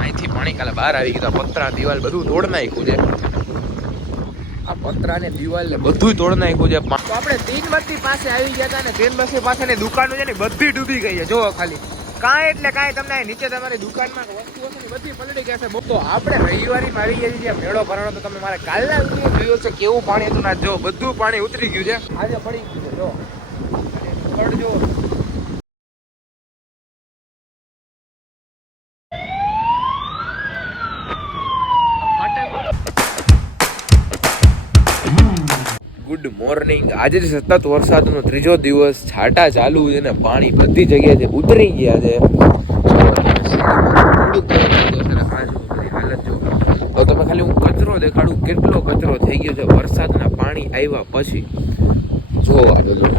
અહીંથી પાણી કાલે બહાર આવી ગયું પતરા દિવાલ બધું તોડ નાખ્યું છે. આ પતરા ને દિવાલ ને બધું તોડ નાખ્યું છે. આપણે તીન બસ્તી પાસે આવી ગયા હતા ને તીન બત્તી પાસેની દુકાનો છે ને બધી ડૂબી ગઈ છે. જોવો ખાલી. કાંઈ એટલે કાંઈ તમને નીચે તમારી દુકાનમાં વસ્તુઓ છે બધી પલટી ગયા છે. તો આપણે રવિવારી માં આવી ગયા છીએ. મેળો ભરવાનો તો તમે મારે કાલના વીડિયો જોયો છે કેવું પાણી હતું ના જો બધું પાણી ઉતરી ગયું છે. આજે પડી ગયું છે. જો અને ગુડ મોર્નિંગ. આજે સતત વરસાદનો ત્રીજો દિવસ છાંટા ચાલુ છે ને, પાણી બધી જગ્યાએ ઉતરી ગયા છે. તો તમે ખાલી હું કચરો દેખાડું, કેટલો કચરો થઈ ગયો છે? વરસાદના પાણી આવ્યા પછી. જો આ બધું.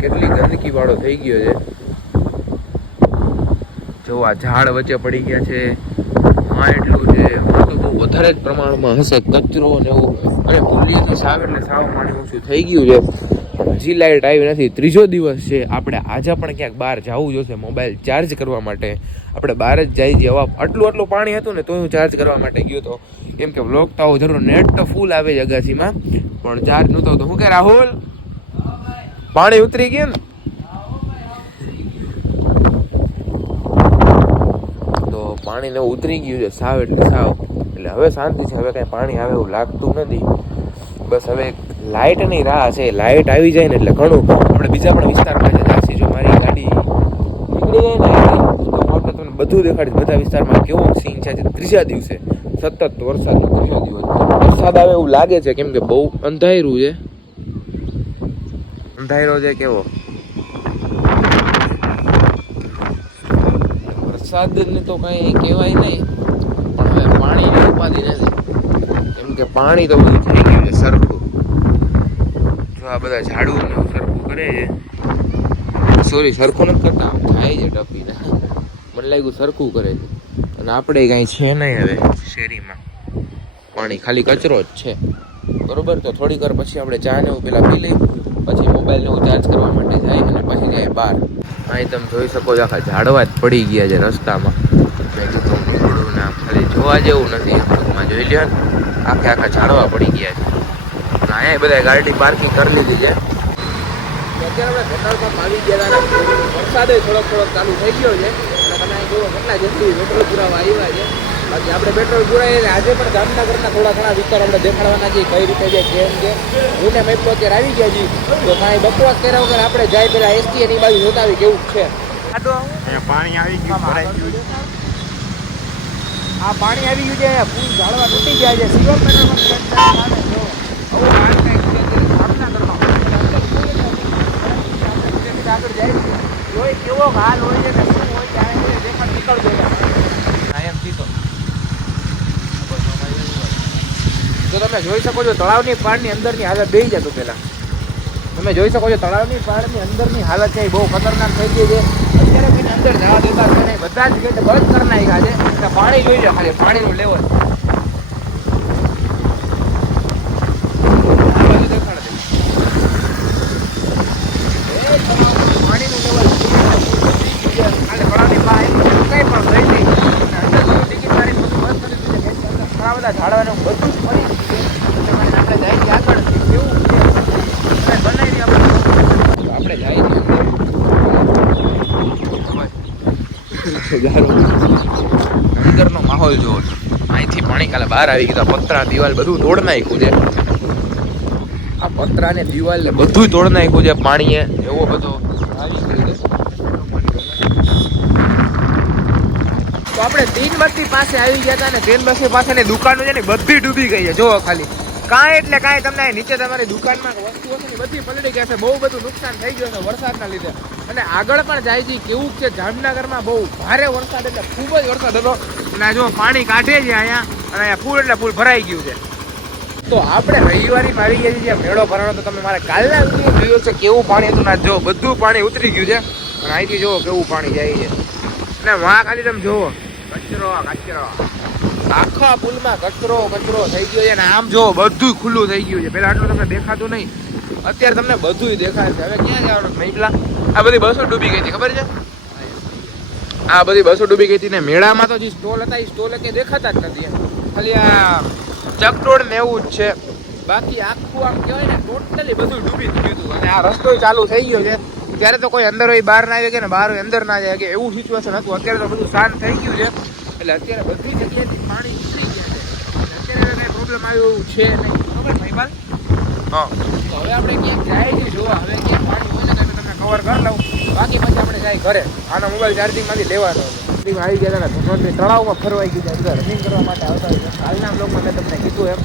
કેટલી ગંદકી વાળો થઈ ગયો છે. જો આ ઝાડ વચ્ચે પડી ગયા છે. માં એટલું છે. બહુ વધારે જ પ્રમાણમાં હશે, કચરો ને એવું. અને ભૂલીએથી એટલે સાવ પાણી ઓછું થઈ ગયું છે. પણ હજી લાઇટ આવી નથી. ત્રીજો દિવસ છે. આપણે આજે પણ ક્યાંક બહાર જવું જોશે મોબાઈલ ચાર્જ કરવા માટે. આપણે બહાર જ જઈ જવા આટલું આટલું પાણી હતું ને તો હું ચાર્જ કરવા માટે ગયો હતો કેમ કે વ્લોગ તો આવું જરૂર નેટ તો ફૂલ આવે છે અગાસીમાં. પણ ચાર્જ નહોતો તો હું કે રાહુલ? પાણી ઉતરી ગયું તો પાણીને ઉતરી ગયું છે. સાવ એટલે સાવ. એટલે હવે શાંતિ છે, હવે કાંઈ પાણી આવે એવું લાગતું નથી. બસ હવે લાઇટની રાહ છે, લાઇટ આવી જાય ને એટલે ઘણું આપણે બીજા પણ વિસ્તારમાં જતા છીએ, જો મારી ગાડી નીકળી જાય ને તો આપણે તમને બધું દેખાડીશ. બધા વિસ્તારમાં કેવો સીન છે, આજે ત્રીજા દિવસે. સતત વરસાદનો ત્રીજો દિવસ. વરસાદ આવે એવું લાગે છે, કેમ કે બહુ અંધાર્યું છે. અંધાયરો છે કેવો? વરસાદને તો કાંઈ કહેવાય નહીં. ઉપાધિ નથી. કેમ કે પાણી તો બધું થઈ ગયું છે, સરખું. જો આ બધા ઝાડુ સરખું કરે છે. સોરી સરખું નથી કરતા, આમ થાય છે ટપીને. મને લાગ્યું સરખું કરે છે. અને આપણે કાંઈ છે નહીં હવે શેરીમાં. પાણી ખાલી કચરો જ છે. બરોબર? તો થોડીક વાર પછી આપણે ચા ને એવું પેલા પી લઈ પછી મોબાઈલ ને એવું ચાર્જ કરવા માટે જાય અને પછી જાય બહાર. અહીં તમે જોઈ શકો છો, આખા ઝાડવા જ પડી ગયા છે રસ્તામાં. મેં કીધું જોવા જેવું નથી. ટૂંકમાં જોઈ લ્યો ને. આખે આખા ઝાડવા પડી ગયા છે. અને અહીંયા બધા ગાડી પાર્કિંગ કરી લીધી છે. અત્યારે આપણે પેટ્રોલ પંપ આવી ગયા વરસાદ થોડોક થોડોક ચાલુ થઈ ગયો છે. તમે જુઓ, કેટલા જેટલી પેટ્રોલ પુરાવા આવ્યા છે. બાકી આપણે પેટ્રોલ પુરાવીએ આજે પણ જામનગરના થોડા ઘણા વિસ્તાર આપણે દેખાડવાના છે કઈ રીતે કેમ છે. હું ને અત્યારે આવી ગયા છીએ. તો કાંઈ વગર આપણે જાય પેલા એસટી બાજુ જોતા કેવું છે. પાણી આવી ગયું આ પાણી આવી ગયું છે ફૂલ ઝાડવા તૂટી ગયા છે. સિવર પેટ્રોલ આગળ જાય છે જોઈ કેવો હાલ હોય છે ને શું હોય તો તમે જોઈ શકો છો તળાવની પાળની અંદરની હાલત બે જતું પહેલાં. તમે જોઈ શકો છો તળાવની પાળની અંદરની હાલત છે બહુ ખતરનાક થઈ ગઈ છે. અત્યારે અંદર જવા દેતા છે બધા જ ગેટ બંધ ખાલી તળાવની બહાર કંઈ પણ થઈ નહીં અને અંદર બધું ટિકિટ મારી બધું બંધ કરી દીધું છે ગેટ અંદર ઘણા બધા ઝાડવાનું બધું જ પડી ગયું છે એટલે મને આપણે જાય છે આગળ કેવું છે અને બનાવી આપણે આપણે જાય છે માહોલ જોવો અહીંથી પાણી કાલે બહાર આવી ગયું પતરા દિવાલ બધું તોડ નાખ્યું છે. આ પતરા ને દિવાલ ને બધું તોડ નાખ્યું છે પાણીએ. એવો બધો આવી ગયો તો આપણે તીન બસ્તી પાસે આવી ગયા હતા ને તીન બસ્તી પાસેની દુકાનો છે ને બધી ડૂબી ગઈ છે. જોવો ખાલી. કાંઈ એટલે કાંઈ તમને નીચે તમારી દુકાનમાં વસ્તુઓ છે ને બધી પલળી ગયા છે. બહુ બધું નુકસાન થઈ ગયું છે વરસાદના લીધે. અને આગળ પણ જાય છે. કેવું છે? જામનગરમાં બહુ ભારે વરસાદ એટલે ખૂબ જ વરસાદ હતો. અને જો પાણી કાઢે છે અહીંયા, અને અહીંયા ફૂલ એટલે ફૂલ ભરાઈ ગયું છે. તો આપણે રવિવારીમાં આવી ગયા છીએ. મેળો ભરવાનો તો તમે મારે કાલના વીડિયો જોયો છે. કેવું પાણી હતું ના જો બધું પાણી ઉતરી ગયું છે. અને અહીંથી જુઓ કેવું પાણી જાય છે. અને વાં ખાલી તમે જુઓ. કચરો કચરો. આખા પુલમાં કચરો કચરો થઈ ગયો છે. અને આમ જો બધું ખુલ્લું થઈ ગયું છે. પેલા આટલું તમને દેખાતું નહીં. અત્યારે તમને બધું દેખાય છે. હવે ક્યાં જવાનું? મહિલા આ બધી બસો ડૂબી ગઈ હતી, ખબર છે? આ બધી બસો ડૂબી ગઈ હતી ને મેળામાં તો જે સ્ટોલ હતા, એ સ્ટોલ કે દેખાતા જ નથી ખાલી આ ચકટોડ ને એવું જ છે. બાકી આખું આમ કહેવાય ને ટોટલી બધું ડૂબી જ ગયું અને આ રસ્તો ચાલુ થઈ ગયો છે. ત્યારે તો કોઈ અંદર હોય બહાર ના આવી કે ને બહાર અંદર ના જાય કે એવું સિચ્યુએશન હતું. અત્યારે તો બધું શાંત થઈ ગયું છે. એટલે અત્યારે બધી જગ્યાએથી પાણી ઉતરી ગયા છે. અત્યારે કઈ પ્રોબ્લેમ આવ્યો એવું છે નહીં. ખબર તો હવે આપણે ક્યાંક જાય છે જોવા હવે ક્યાંક પાણી હોય ને તમે તમને કવર કરી લઉં. બાકી પછી આપણે જાય ઘરે. આનો મોબાઈલ ચાર્જિંગમાંથી લેવાનો આવી ગયા હતા ધોનોરની તળાવમાં ફરવાઈ ગયા બધા રનિંગ કરવા માટે આવતા છે હાલના બ્લોગમાં મેં તમને કીધું એમ.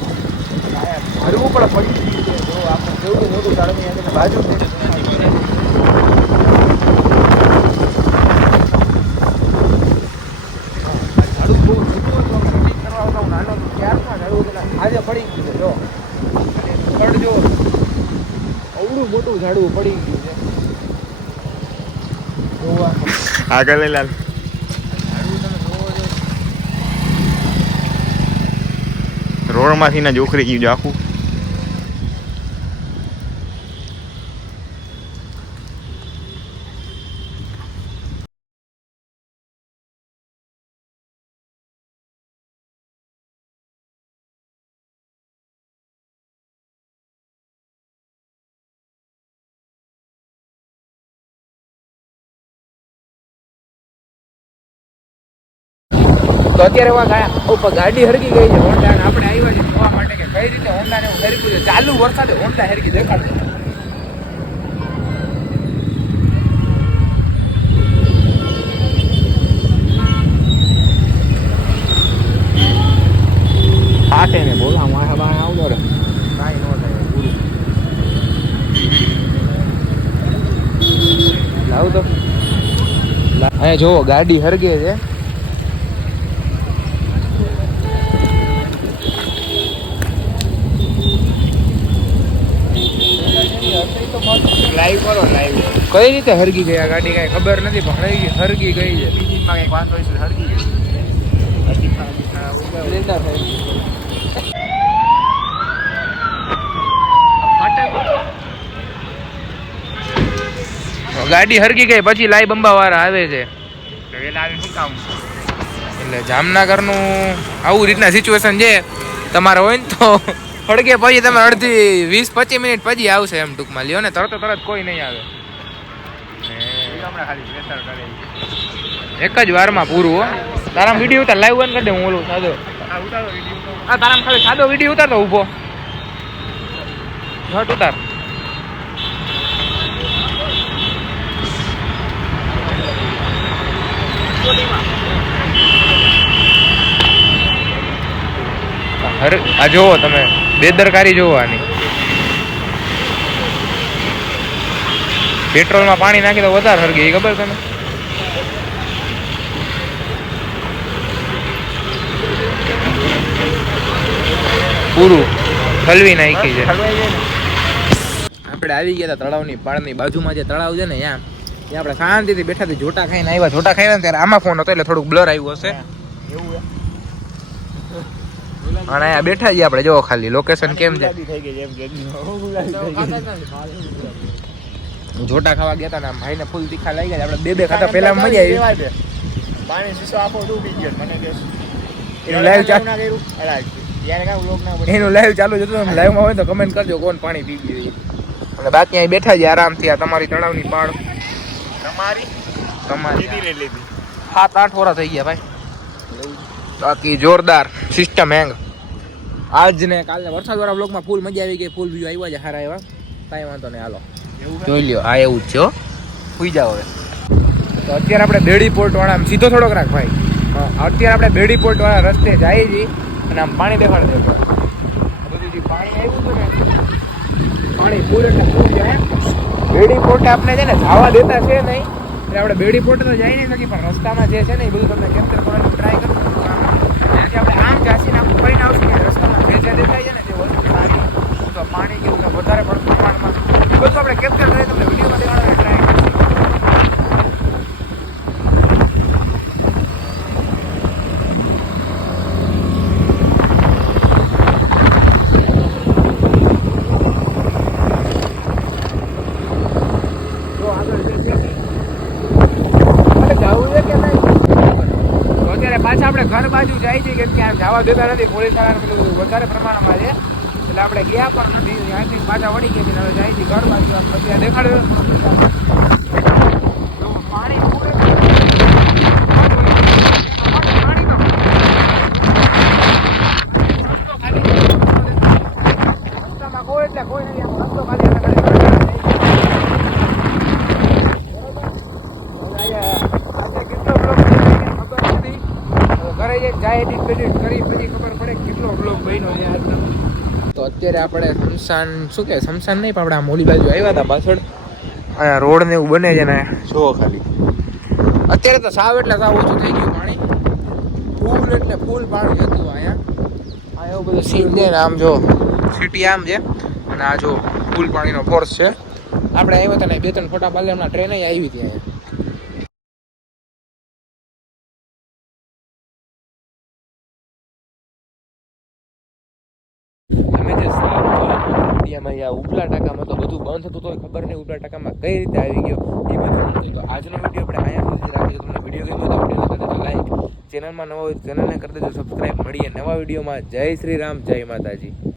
હરવું પણ પડી ગયું છે. આપણે જેવડું મોટું તળાવ બાજુ હતું, હતો આજે પડી ગયું છે જો અને એનું થડ જો અવડું મોટું ઝાડવું પડી ગયું છે? આગળ લઈ લાલ રોડમાંથી ને જોખરી ગયું આખું. તો અત્યારે એવા ગયા ઉપર ગાડી હરકી ગઈ છે. હોન્ડા આપણે આવ્યા છે. જોવા માટે કે કઈ રીતે હોન્ડા ને એવું હરગ્યું છે. ચાલુ વરસાદે હોન્ડા હરકી દેખાડશે. ફાટે ને બોલા બહાર આવતો રે કાંઈ ન થાય પૂરું. લાવ તો. અહીંયા જોવો ગાડી હરગે છે લાઈવ કરો લાઈવ કઈ રીતે હરગી ગઈ આ ગાડી કાંઈ ખબર નથી પણ હરગી હરગી ગઈ છે. બીજીમાં કંઈક વાંધો છે હરગી ગયું લેતા થાય. ગાડી હરગી ગઈ પછી લાઈ બંબા વાળા આવે છે એટલે જામનગરનું આવું રીતના સિચ્યુએશન છે. તમારે હોય ને તો હળગે પછી તમે અડધી વીસ પચીસ મિનિટ પછી આવશે એમ ટૂંકમાં. લ્યો ને તરત તરત કોઈ નહીં આવે. હમણાં ખાલી પ્રેશર કરે એક જ વારમાં પૂરું હો. તારા વીડિયો ઉતાર લાઈવ બંધ કરી દે હું ઓલું સાદો. હા તારા ખાલી સાદો વીડિયો ઉતાર તો ઊભો. ઘટ ઉતાર. હર આ જોવો તમે બેદરકારી જોવો આની. પેટ્રોલમાં પાણી નાખી તો વધારે સળગે એ ખબર તમે પૂરું. હલવી નાખી છે. આપણે આવી ગયા હતા તળાવની પાળની બાજુમાં જે તળાવ છે ને ત્યાં ત્યાં આપણે શાંતિથી બેઠા હતી જોટા ખાઈને આવ્યા. જોટા ખાઈને ત્યારે આમાં ફોન હતો એટલે થોડુંક બ્લર આવ્યું હશે. એવું અને અહીંયા બેઠા છીએ આપણે. જો ખાલી લોકેશન કેમ છે. જોટા ખાવા ગયા હતા ને ભાઈને ફૂલ તીખા લાગી ગયા આપણે બે બે ખાતા પહેલા મજા આવી. પાણી શીશો આખો ડૂબી ગયો. મને કે એનું લાઈવ ચાલુ-. એનું લાઈવ ચાલુ જતું તમે હોય તો કમેન્ટ કરજો કોણ પાણી પી ગયું અને બાકી અહીં બેઠા છે આરામથી આ તમારી તળાવની પાળ તમારી? તમારી. સાત આઠ વર્ષ થઈ ગયા ભાઈ. બાકી જોરદાર સિસ્ટમ હેંગ આજ ને કાલે વરસાદ વાળા બ્લોકમાં ફૂલ મજા આવી ગઈ. ફૂલ વ્યૂ આવ્યા છે. હારા એવા. કાંઈ વાંધો નહીં. હાલો. જોઈ લ્યો, આ એવું જ છે સુઈ જાઓ હવે. તો અત્યારે આપણે બેડી પોર્ટ વાળા આમ સીધો થોડોક રાખ ભાઈ. અત્યારે આપણે બેડી પોર્ટ વાળા રસ્તે જઈએ છીએ અને આમ પાણી દેખાડ દે. બધું પાણી આવ્યું હતું ને, પાણી ફૂલ જાય બેડી પોર્ટ આપણે છે ને જવા દેતા છે નહીં. એટલે આપણે બેડી પોર્ટ તો જઈ નહીં શકી પણ રસ્તામાં જે છે ને એ બધું તમને કેપ્ચર કરવાનો ટ્રાય કરું ત્યાંથી આપણે આમ જાસીને આમ ફરીને આવશું ને રસ્તામાં જે જે દેખાય છે ને જે વસ્તુ સારી તો પાણી કેવું છે વધારે પડતું પ્રમાણમાં એ બધું આપણે કેપ્ચર કરી તમને વિડીયોમાં દેખાડવાનો ટ્રાય કરીશું જો આગળ જે છે ને. અરે જાવું છે કે નહીં અત્યારે પાછા આપણે ઘર બાજુ જાય છે, કેમ કે આ જવા દેતા નથી, પોલીસ પેલું વધારે પ્રમાણમાં છે. એટલે આપણે ગયા પણ નથી, ત્યાંથી પાછા વળી ગયા હવે જાય છે ઘર બાજુ અત્યારે દેખાડ્યો જો પાણી પૂરે પાણી તો રસ્તો ખાલી છે. રસ્તામાં કોઈ એટલે કોઈ નથી આમ રસ્તો ખાલી એટલે ખાલી આજે કેટલો બ્લોક ખબર નથી હવે ઘરે જઈને જાય એડિટ બેડિટ કરી પછી ખબર પડે કે કેટલો બ્લોક બન્યો છે આજનો તો અત્યારે આપણે શમશાન, શું કે, શમશાન નહીં, પણ આપણે આ મોલી બાજુ આવ્યા હતા પાછળ. આ રોડ ને એવું બને છે ને, જુઓ ખાલી. અત્યારે તો સાવ એટલે સાવ ઓછું થઈ ગયું પાણી. ફૂલ એટલે ફૂલ પાણી હતું અહીંયા. આ એવું બધું સીન છે ને, આમ જો સિટી આમ છે. અને આ જો ફૂલ પાણીનો ફોર્સ છે. આપણે આવ્યા હતા ને બે ત્રણ ફોટા પાડે હમણાં ટ્રેન આવી હતી અહીંયા. ઇન્ડિયામાં અહીંયા ઉપલા ટાંકામાં તો બધું બંધ હતું તો ખબર નહીં ઉપલા ટાંકામાં કઈ રીતે આવી ગયો એ બધું. તો આજનો વીડિયો આપણે અહીંયા સુધી રાખીએ. તમને વીડિયો ગમ્યો તો વીડિયો કરી દેજો લાઈક ચેનલમાં નવો હોય ચેનલને કરી દેજો સબસ્ક્રાઈબ મળીએ નવા વિડીયોમાં જય શ્રી રામ, જય માતાજી.